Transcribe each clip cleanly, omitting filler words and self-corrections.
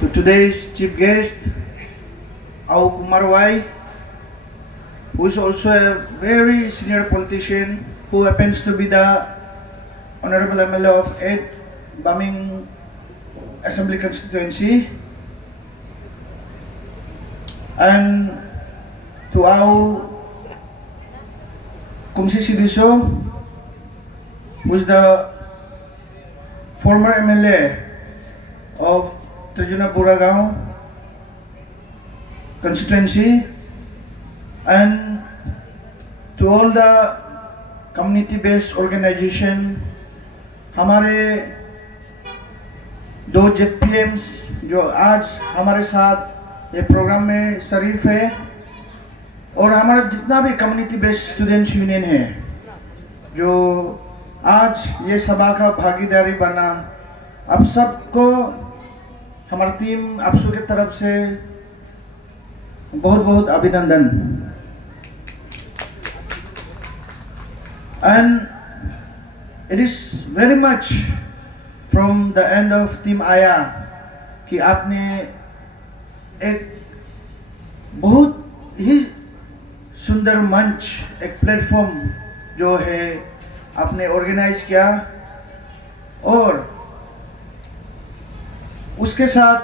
to today's chief guest, Au Kumarwai, who is also a very senior politician who happens to be the Honorable MLA of 8 Baming Assembly Constituency, and to Au Kumsi Sidiso, who is the former MLA of Trajuna Buragaon constituency, and to all the community-based organization, हमारे दो जेपीएम्स जो आज हमारे साथ ये programme में शरीफ है, और हमारा जितना भी कम्युनिटी बेस्ड स्टूडेंट्स यूनियन है जो आज ये सभा का भागीदारी बना, आप सबको हमारी टीम आपसू की तरफ से बहुत बहुत अभिनंदन। And it is very much from the end of Team Aya कि आपने एक बहुत ही सुंदर मंच, एक प्लेटफॉर्म जो है आपने ऑर्गेनाइज किया, और उसके साथ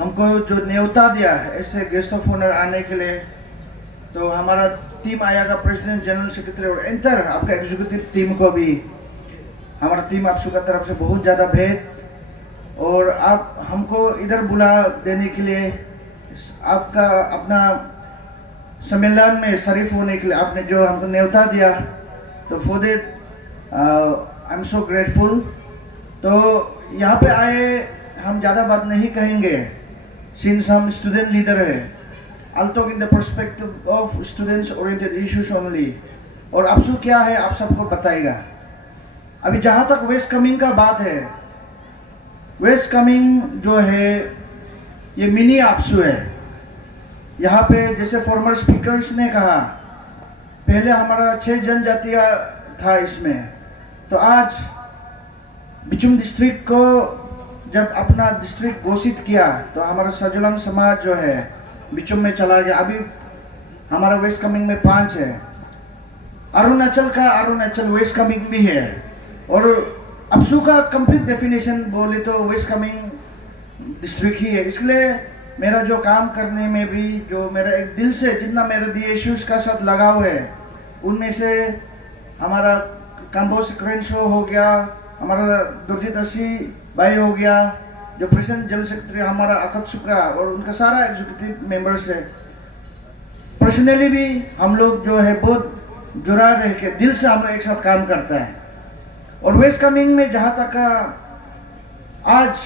हमको जो न्योता दिया है ऐसे गेस्ट ऑफ ऑनर आने के लिए, तो हमारा टीम आया का प्रेसिडेंट, जनरल सेक्रेटरी और एंटर आपका एग्जीक्यूटिव टीम को भी हमारा टीम आपसू का तरफ से बहुत ज़्यादा भेंट, और आप हमको इधर बुला देने के लिए, आपका अपना सम्मेलन में शरीफ होने के लिए आपने जो हमको न्योता दिया, तो for that I am so grateful. तो यहाँ पे आए हम ज़्यादा बात नहीं कहेंगे, सिंस हम स्टूडेंट लीडर है। I'll talk in the perspective of students oriented issues only, और आपसू क्या है आप सबको बताएगा। अभी जहाँ तक वेस्ट कमिंग का बात है, वेस्ट कमिंग जो है ये मिनी आपसू है। यहाँ पे जैसे फॉर्मर स्पीकर्स ने कहा, पहले हमारा 6 जनजातियाँ था इसमें, तो आज बिचुम डिस्ट्रिक्ट को जब अपना डिस्ट्रिक्ट घोषित किया तो हमारा सजुलंग समाज जो है बिचुम में चला गया। अभी हमारा वेस्ट कमिंग में 5 है। अरुणाचल का अरुणाचल वेस्ट कमिंग भी है, और अपसू का कंप्लीट डेफिनेशन बोले तो वेस्ट कमिंग डिस्ट्रिक्ट ही है। इसलिए मेरा जो काम करने में भी जो मेरा एक दिल से जितना मेरे दिए इश्यूज का साथ लगाव है, उनमें से हमारा कंबोज क्रेंसो हो गया, हमारा दुर्जित असी भाई हो गया, जो प्रेसिडेंट जनरल सेक्रेटरी हमारा अकत्सुका और उनका सारा एग्जीक्यूटिव मेंबर्स है। पर्सनली भी हम लोग जो है बहुत जुड़ा रह के दिल से हम लोग एक साथ काम करता है। और वेस्ट कमिंग में जहाँ तक आज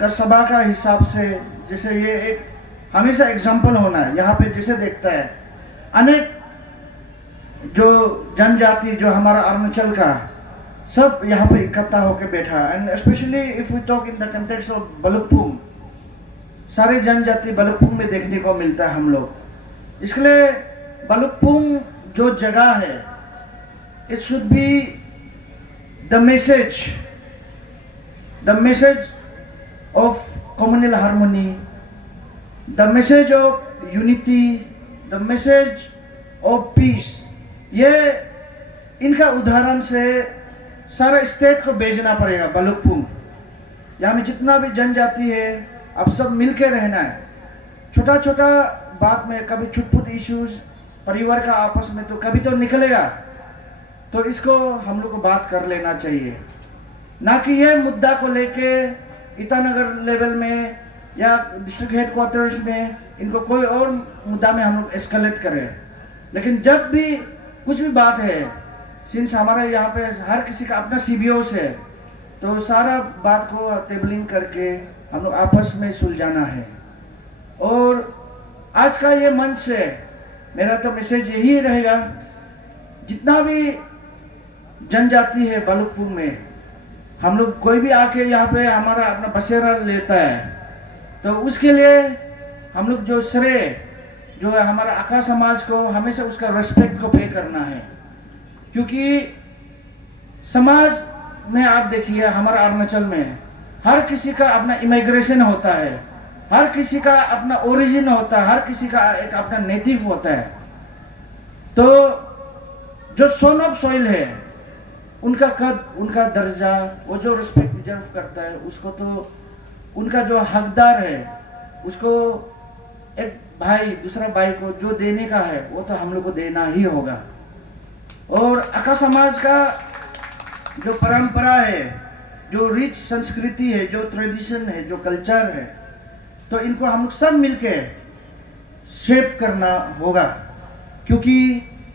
का सभा का हिसाब से, जैसे ये एक हमेशा एग्जाम्पल होना है, यहाँ पे जैसे देखता है अनेक जो जनजाति जो हमारा अरुणाचल का सब यहाँ पे इकट्ठा होकर बैठा, and specially if we talk in the context of Balukpung, सारे जनजाति बलुकपुंग में देखने को मिलता है हम लोग। इसलिए बलुकपुंग जो जगह है, it should be the message of communal harmony, the message of unity, the message of peace. ये इनका उदाहरण से सारा स्टेट को भेजना पड़ेगा। बलुकपुंग यहाँ में जितना भी जनजाति है, अब सब मिल के रहना है। छोटा छोटा बात में कभी छुटपुट इश्यूज परिवार का आपस में तो कभी तो निकलेगा, तो इसको हम लोग को बात कर लेना चाहिए, ना कि ये मुद्दा को लेके ईटानगर लेवल में या डिस्ट्रिक्ट हेडक्वार्टर्स में इनको कोई और मुद्दा में हम लोग एस्केलेट करें। लेकिन जब भी कुछ भी बात है, सिंस हमारे यहाँ पे हर किसी का अपना सीबीओस है, तो सारा बात को टेबलिंग करके हम लोग आपस में सुलझाना है। और आज का ये मंच से मेरा तो मैसेज यही रहेगा, जितना भी जनजाति है बलुकपुंग में, हम लोग कोई भी आके यहाँ पे हमारा अपना बसेरा लेता है, तो उसके लिए हम लोग जो श्रेय जो है हमारा आखा समाज को हमेशा उसका रेस्पेक्ट को पे करना है। क्योंकि समाज में आप देखिए हमारा अरुणाचल में हर किसी का अपना इमिग्रेशन होता है, हर किसी का अपना ओरिजिन होता है, हर किसी का एक अपना नेटिव होता है। तो जो सोन ऑफ सॉइल है, उनका कद, उनका दर्जा, वो जो रिस्पेक्ट डिजर्व करता है, उसको तो उनका जो हकदार है, उसको एक भाई दूसरा भाई को जो देने का है वो तो हम लोग को देना ही होगा। और अका समाज का जो परंपरा है, जो रिच संस्कृति है, जो ट्रेडिशन है, जो कल्चर है, तो इनको हम लोग सब मिलके शेप करना होगा। क्योंकि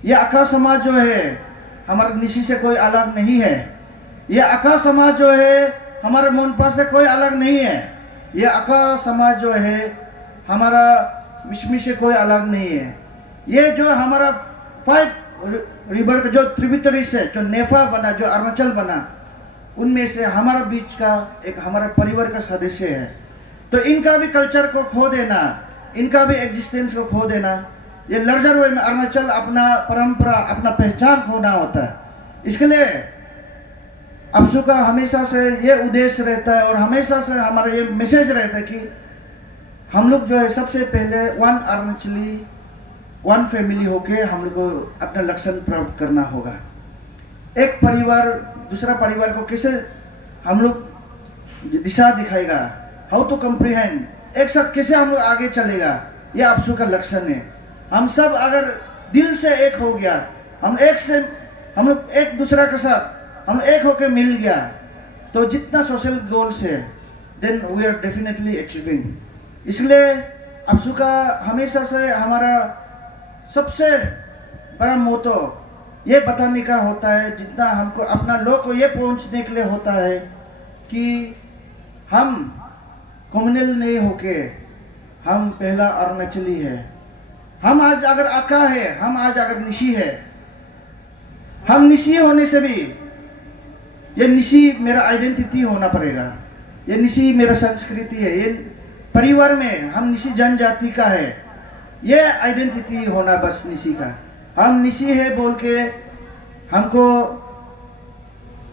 ये अका समाज जो है हमारे निशी से कोई अलग नहीं है। ये अका समाज जो है हमारे मोनपा से कोई अलग नहीं है। ये अका समाज जो है हमारा मिशमी से कोई अलग नहीं है। ये जो हमारा 5 रिवर का जो ट्रिब्यूटरी से जो नेफा बना, जो अरुणाचल बना, उनमें से हमारा बीच का एक हमारा परिवार का सदस्य है। तो इनका भी कल्चर को खो देना, इनका भी एग्जिस्टेंस को खो देना, ये लार्जर वे में अरुणाचल अपना परंपरा, अपना पहचान खोना होता है। इसके लिए अब्सू का हमेशा से ये उद्देश्य रहता है और हमेशा से हमारा ये मैसेज रहता है कि हम लोग जो है सबसे पहले वन अरुणाचली, वन फैमिली होके हम लोग को अपना लक्ष्य प्राप्त करना होगा। एक परिवार दूसरा परिवार को कैसे हम लोग दिशा दिखाएगा, हाउ टू कम्प्रीहेंड, एक साथ कैसे हम लोग आगे चलेगा, ये अब्सू का लक्षण है। हम सब अगर दिल से एक हो गया, हम लोग एक दूसरा के साथ हम एक होके मिल गया, तो जितना सोशल गोल्स है then we are definitely achieving. इसलिए अब्सू का हमेशा से हमारा सबसे बड़ा मोटो ये बताने का होता है, जितना हमको अपना लोग को ये पहुंचने के लिए होता है कि हम कम्युनल नहीं होके हम पहला अरुणाचली है। हम आज अगर अका है, हम आज अगर निशी है, हम निशी होने से भी ये निशी मेरा आइडेंटिटी होना पड़ेगा, ये निशी मेरा संस्कृति है, ये परिवार में हम निशी जनजाति का है, ये आइडेंटिटी होना बस निशी का। हम निशी है बोल के हमको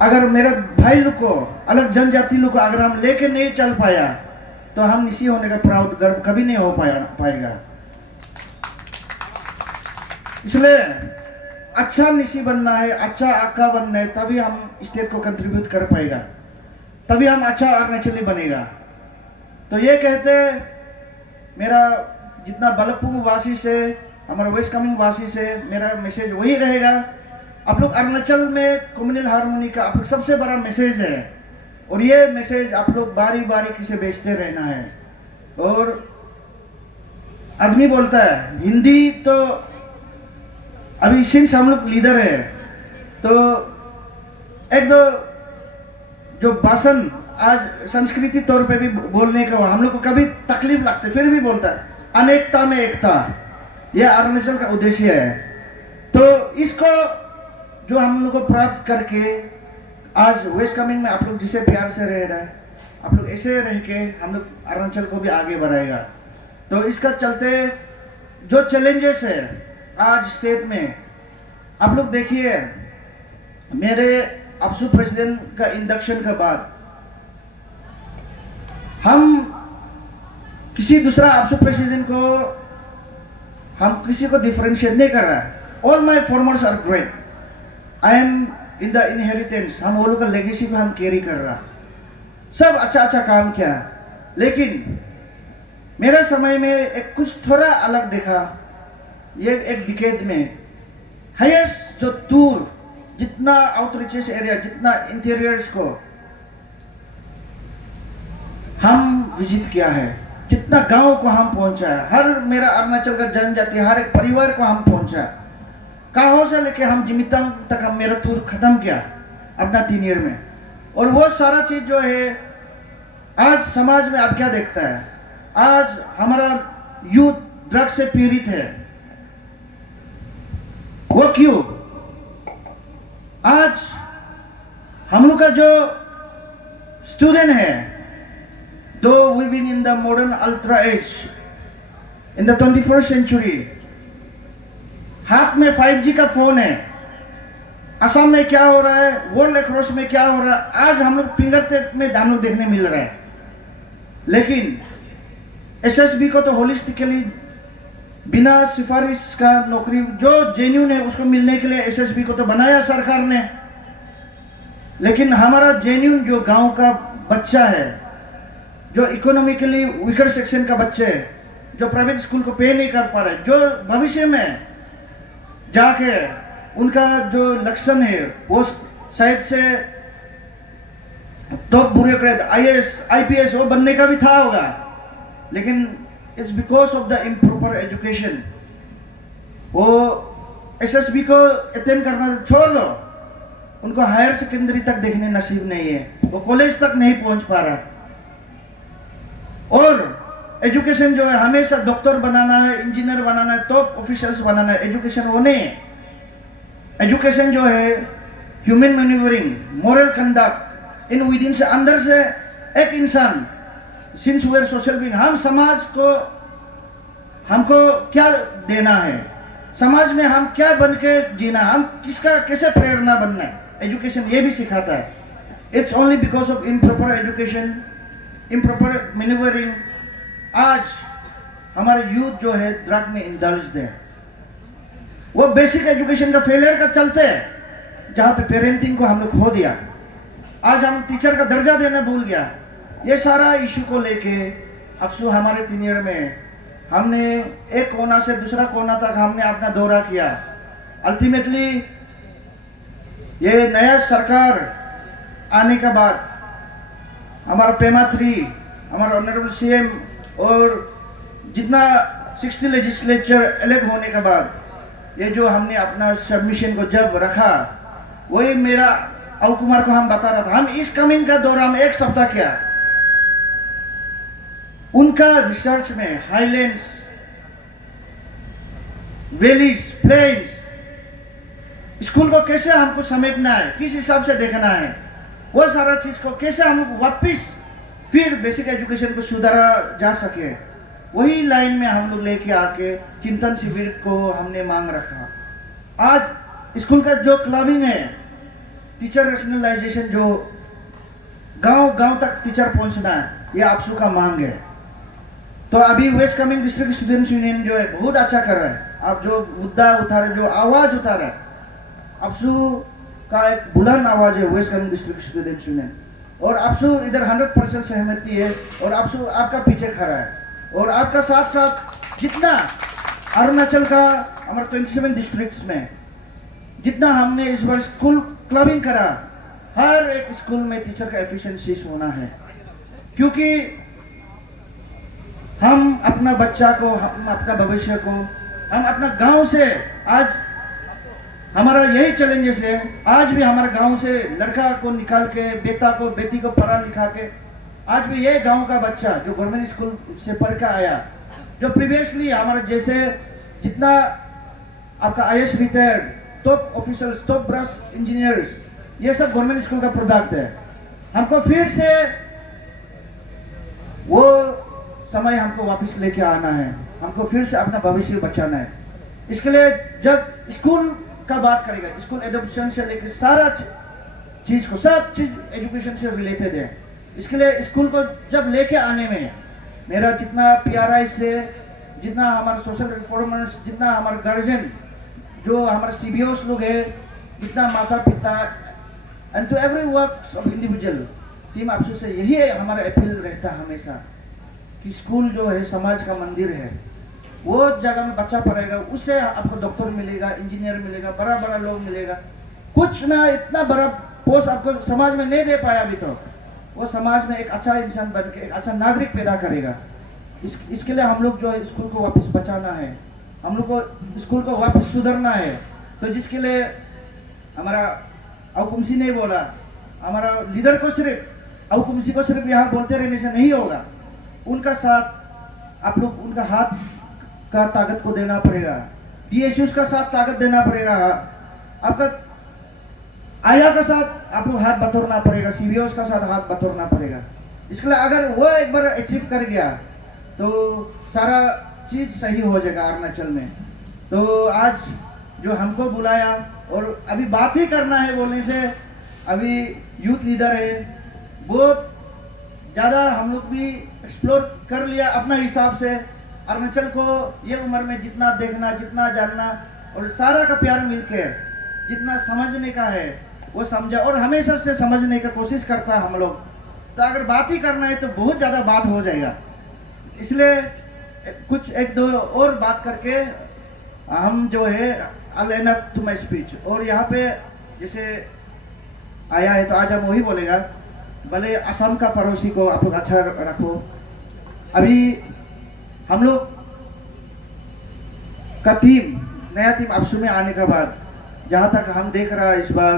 अगर मेरे भाई लोग को, अलग जनजाति लोग को अगर हम लेके नहीं चल पाया तो हम निशी होने का प्राउड गर्व कभी नहीं हो पाएगा। इसलिए अच्छा निशी बनना है, अच्छा आका बनना है, तभी हम स्टेट को कंट्रीब्यूट कर पाएगा, तभी हम अच्छा अरुणाचली बनेगा। तो ये कहते मेरा जितना बलपुंग वासी से, हमारा वेस्ट कामेंग वासी से मेरा मैसेज वही रहेगा। आप लोग अरुणाचल में कम्युनल हार्मोनी का आप लोग सबसे बड़ा मैसेज है, और ये मैसेज आप लोग बारी बारी किसे भेजते रहना है। और आदमी बोलता है हिंदी, तो अभी सिंस हम लोग लीडर है तो एक दो जो भाषण आज संस्कृति तौर पे भी बोलने का हम लोग को कभी तकलीफ लगती, फिर भी बोलता है अनेकता में एकता, यह अरुणाचल का उद्देश्य है। तो इसको जो हम लोग को प्राप्त करके आज वेस्ट कामेंग में आप लोग जिसे प्यार से रह रहे हैं, आप लोग ऐसे रह के हम लोग अरुणाचल को भी आगे बढ़ाएगा। तो इसका चलते जो चैलेंजेस है आज स्टेट में, आप लोग देखिए मेरे अब्सू प्रेसिडेंट का इंडक्शन के बाद हम किसी दूसरा अब्सू प्रेसिडेंट को हम किसी को डिफरेंशिएट नहीं कर रहा है। All my farmers are great, I am in the inheritance, हम वो लोग का लेगेसी को हम कैरी कर रहा, सब अच्छा अच्छा काम किया। लेकिन मेरा समय में एक कुछ थोड़ा अलग देखा। ये एक डिकेड में हाईएस्ट जो टूर, जितना आउटरीचेस एरिया, जितना इंटीरियर्स को हम विजिट किया है, जितना गांव को हम पहुंचा है, हर मेरा अरुणाचल का जनजाति हर एक परिवार को हम पहुंचा, काहो से लेके हम जिमितांग तक हम मेरा टूर खत्म किया अपना 3 ईयर में। और वो सारा चीज जो है आज समाज में आप क्या देखता है, आज हमारा यूथ ड्रग्स से पीड़ित है, वो क्यों? आज हम लोग का जो स्टूडेंट है, though we been in the modern ultra age in the 21st century, हाथ में 5G का फोन है, असम में क्या हो रहा है, वर्ल्ड अक्रॉस में क्या हो रहा है, आज हम लोग फिंगर टिप में हम लोग देखने मिल रहा है। लेकिन एसएसबी को तो होलिस्टिकली बिना सिफारिश का नौकरी जो जेन्यून है उसको मिलने के लिए एसएसबी को तो बनाया सरकार ने। लेकिन हमारा जेन्यून जो गांव का बच्चा है, जो इकोनॉमिकली वीकर सेक्शन का बच्चे है, जो प्राइवेट स्कूल को पे नहीं कर पा रहे, जो भविष्य में जाके उनका जो लक्षण है वो शायद से टॉप ब्यूरोक्रेट आईएएस आईपीएस वो बनने का भी था होगा, लेकिन it's because of the improper education. वो एसएसबी को अटेंड करना छोड़ लो, उनको हायर सेकेंडरी तक देखने नसीब नहीं है, वो कॉलेज तक नहीं पहुंच पा रहा। और एजुकेशन जो है हमेशा डॉक्टर बनाना है, इंजीनियर बनाना है, टॉप ऑफिसर्स बनाना है, एजुकेशन वो नहीं है। एजुकेशन जो है human manoeuvring, moral conduct, in within से अंदर से एक इंसान, since we are social being, हम समाज को हमको क्या देना है, समाज में हम क्या बन के जीना, हम किसका कैसे प्रेरणा बनना है, एजुकेशन ये भी सिखाता है। It's only because of improper education, improper manoeuvring आज हमारे यूथ जो है ड्रग में इंडल्ज्ड है। वो बेसिक एजुकेशन का फेलियर का चलते हैं, जहां पे पेरेंटिंग को हम लोग खो दिया, आज हम टीचर का दर्जा देना भूल गया। ये सारा इशू को लेके अफसू हमारे 3 ईयर में हमने एक कोना से दूसरा कोना तक हमने अपना दौरा किया। अल्टीमेटली ये नया सरकार आने के बाद हमारा पेमा 3, हमारा ऑनरेबल सीएम और जितना 60 लेजिस्लेचर इलेक्ट होने के बाद ये जो हमने अपना सबमिशन को जब रखा, वही मेरा अव कुमार को हम बता रहा था, हम इस कमिंग का दौरान 1 सप्ताह किया उनका रिसर्च में हाईलैंड्स, वैलीज, प्लेन्स, स्कूल को कैसे हमको समेटना है, किस हिसाब से देखना है, वो सारा चीज को कैसे हम वापिस फिर बेसिक एजुकेशन को सुधारा जा सके, वही लाइन में हम लोग लेके आके चिंतन शिविर को हमने मांग रखा। आज स्कूल का जो क्लबिंग है, टीचर रेशनलाइजेशन, जो गांव गांव तक टीचर पहुंचना है, ये आपसू का मांग है। तो अभी West Kameng district students union जो है बहुत अच्छा कर रहा है। आप जो मुद्दा उठा रहे, जो आवाज उठा रहे, आपसू का एक बुलंद आवाज है West Kameng district students union, और आपसू इधर 100% सहमति है, और आपसू आपका पीछे खड़ा है, और आपका साथ साथ जितना अरुणाचल का हमारे 27 डिस्ट्रिक्ट्स में जितना हमने इस बार स्कूल क्लबिंग करा, हर एक स्कूल में टीचर का एफिशिएंसी होना है। क्योंकि हम अपना बच्चा को, हम अपना भविष्य को, हम अपना गांव से, आज हमारा यही चैलेंजेस है। आज भी हमारे गांव से लड़का को निकाल के, बेटा को, बेटी को पढ़ा लिखा के, आज भी ये गांव का बच्चा जो गवर्नमेंट स्कूल से पढ़ के आया, जो प्रीवियसली हमारे जैसे जितना आपका IAS retired, top officers, top brass engineers, ये सब गवर्नमेंट स्कूल का प्रोडक्ट है। हमको फिर से वो समय हमको वापस लेके आना है, हमको फिर से अपना भविष्य बचाना है। इसके लिए जब स्कूल का बात करेगा, स्कूल एजुकेशन से लेकर सारा चीज को, सब चीज एजुकेशन से रिलेटेड है। इसके लिए स्कूल को जब लेके आने में मेरा जितना पीआरआई से, जितना हमारा सोशल रिफॉर्मर्स, जितना हमारे गार्जियन, जो हमारे सीबीओस लोग है, जितना माता पिता, and to every works of individual team आपसे से यही हमारा अपील रहता है हमेशा कि स्कूल जो है समाज का मंदिर है। वो जगह में बच्चा पढ़ेगा, उससे आपको डॉक्टर मिलेगा, इंजीनियर मिलेगा, बड़ा बड़ा लोग मिलेगा। कुछ ना इतना बड़ा पोस्ट आपको समाज में नहीं दे पाया अभी तो, वो समाज में एक अच्छा इंसान बन के एक अच्छा नागरिक पैदा करेगा। इसके लिए हम लोग जो है स्कूल को वापस बचाना है, हम लोग को स्कूल को वापस सुधरना है। तो जिसके लिए हमारा अवकुमसी नहीं बोला, हमारा लीडर को सिर्फ अवकुमसी को सिर्फ यहाँ बोलते रहने से नहीं होगा, उनका साथ आप लोग, उनका हाथ का ताकत को देना पड़ेगा, डीएसयूज का साथ ताकत देना पड़ेगा, आपका आया का साथ आप लोग हाथ बटोरना पड़ेगा, सीबीओस का साथ हाथ बटोरना पड़ेगा। इसके लिए अगर वो एक बार अचीव कर गया तो सारा चीज सही हो जाएगा अरुणाचल में। तो आज जो हमको बुलाया और अभी बात ही करना है बोलने से अभी यूथ लीडर है, बहुत ज़्यादा हम लोग भी एक्सप्लोर कर लिया अपना हिसाब से। अरुणाचल को ये उम्र में जितना देखना, जितना जानना और सारा का प्यार मिलके जितना समझने का है वो समझा, और हमेशा से समझने का कोशिश करता है हम लोग। तो अगर बात ही करना है तो बहुत ज़्यादा बात हो जाएगा, इसलिए कुछ एक दो और बात करके हम जो है I'll end up to my speech। और यहाँ पे जैसे आया है तो आज हम वही बोलेगा, भले असम का पड़ोसी को आप लोग अच्छा रखो। अभी हम लोग का टीम, नया टीम अपसू में आने के बाद जहाँ तक हम देख रहा है इस बार,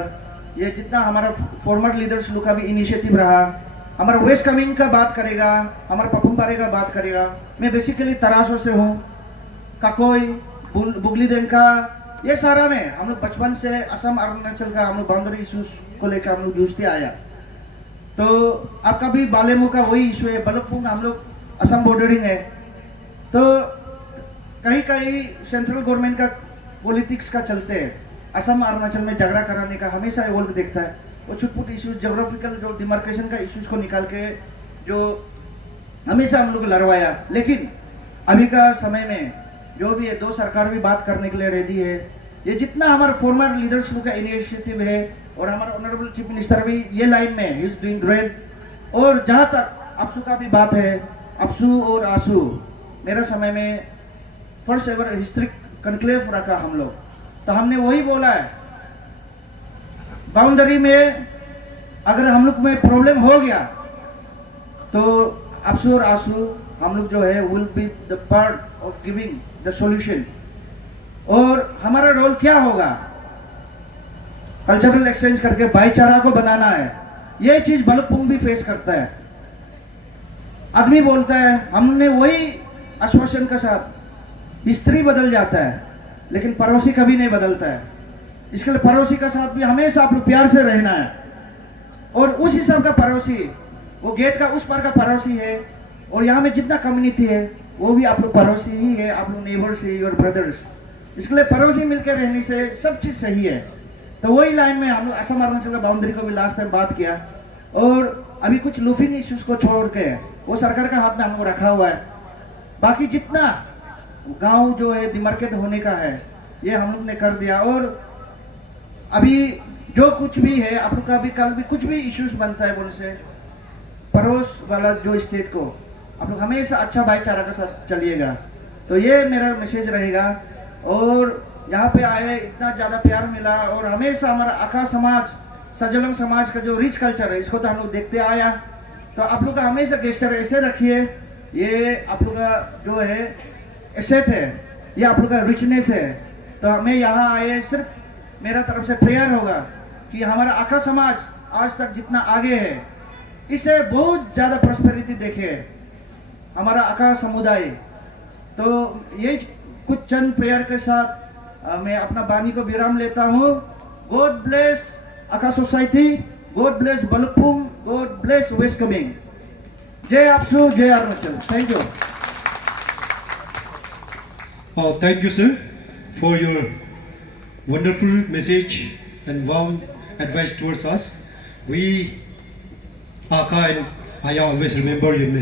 ये जितना हमारा फॉर्मर लीडर्स लोग का भी इनिशिएटिव रहा, हमारा वेस्ट कमिंग का बात करेगा, हमारा पपुम पारे का बात करेगा। मैं बेसिकली तरासों से हूँ, काकोई, बुगली देंका, ये सारा में हम लोग बचपन से असम अरुणाचल का हम लोग बाउंड्री इशूज को लेकर हम लोग जूझते आया। तो आपका भी बालेमू का वही इशू है, बलुकपुंग हम लोग असम बॉर्डरिंग है। तो कहीं कहीं सेंट्रल गवर्नमेंट का पॉलिटिक्स का चलते है असम अरुणाचल में झगड़ा कराने का हमेशा वर्ल्ड देखता है। वो छुटपुट इशूज, जोग्राफिकल जो डिमार्केशन का इशूज को निकाल के जो हमेशा हम लोग लड़वाया। लेकिन अभी का समय में जो भी है, दो सरकार भी बात करने के लिए रेडी है। ये जितना हमारा फॉर्मर लीडर्स लोग का इनिशिएटिव है और हमारा ऑनरेबल चीफ मिनिस्टर भी ये लाइन में ही इज डूइंग ग्रेट। और जहाँ तक अपसू का भी बात है, अपसू और आसू मेरा समय में फर्स्ट एवर हिस्ट्रिक कन्क्लेव रखा हम लोग। तो हमने वही बोला है, बाउंड्री में अगर हम लोग में प्रॉब्लम हो गया तो अपसू और आसू हम लोग जो है will be the part of giving the solution. और हमारा रोल क्या होगा, कल्चरल एक्सचेंज करके भाईचारा को बनाना है। ये चीज बलुकपुंग भी फेस करता है। आदमी बोलता है, हमने वही आश्वासन के साथ, हिस्ट्री बदल जाता है लेकिन पड़ोसी कभी नहीं बदलता है। इसके लिए पड़ोसी का साथ भी हमेशा आप लोग प्यार से रहना है। और उस हिसाब का पड़ोसी, वो गेट का उस पार का पड़ोसी है, और यहाँ में जितना कम्युनिटी है वो भी आप लोग पड़ोसी ही है, आप लोग नेबर्स ही और ब्रदर्स। इसके लिए पड़ोसी मिलकर रहने से सब चीज़ सही है। तो वही लाइन में हम लोग असम अरुणाचल का बाउंड्री को भी लास्ट टाइम बात किया। और अभी कुछ लूफिंग इश्यूज को छोड़ के वो सरकार का हाथ में हमको रखा हुआ है। बाकी जितना गांव जो है डिमार्केट होने का है ये हम लोग ने कर दिया। और अभी जो कुछ भी है आप लोग का भी कल भी कुछ भी इश्यूज बनता है बोले से, पड़ोस वाला जो स्टेट को आप लोग हमेशा अच्छा भाईचारा के साथ चलिएगा। तो ये मेरा मैसेज रहेगा। और यहाँ पे आए इतना ज़्यादा प्यार मिला, और हमेशा हमारा आखा समाज, सजलम समाज का जो रिच कल्चर है इसको तो हम लोग देखते आया। तो आप लोग का हमेशा गेस्चर ऐसे रखिए, ये आप लोग का जो है एसेट है, ये आप लोग का रिचनेस है। तो हमें यहाँ आए, सिर्फ मेरा तरफ से प्रेयर होगा कि हमारा आखा समाज आज तक जितना आगे है इससे बहुत ज़्यादा प्रॉस्पेरिटी देखे हमारा आका समुदाय। तो ये कुछ चंद प्रेयर के साथ मैं अपना वाणी को विराम लेता हूँ। God bless Aka society, God bless Balukpung, God bless West Kameng. जय अपसू, जय Arunachal. Thank you. Thank you, sir, for your wonderful message and warm advice towards us. We, Aka and Aya, always remember your message.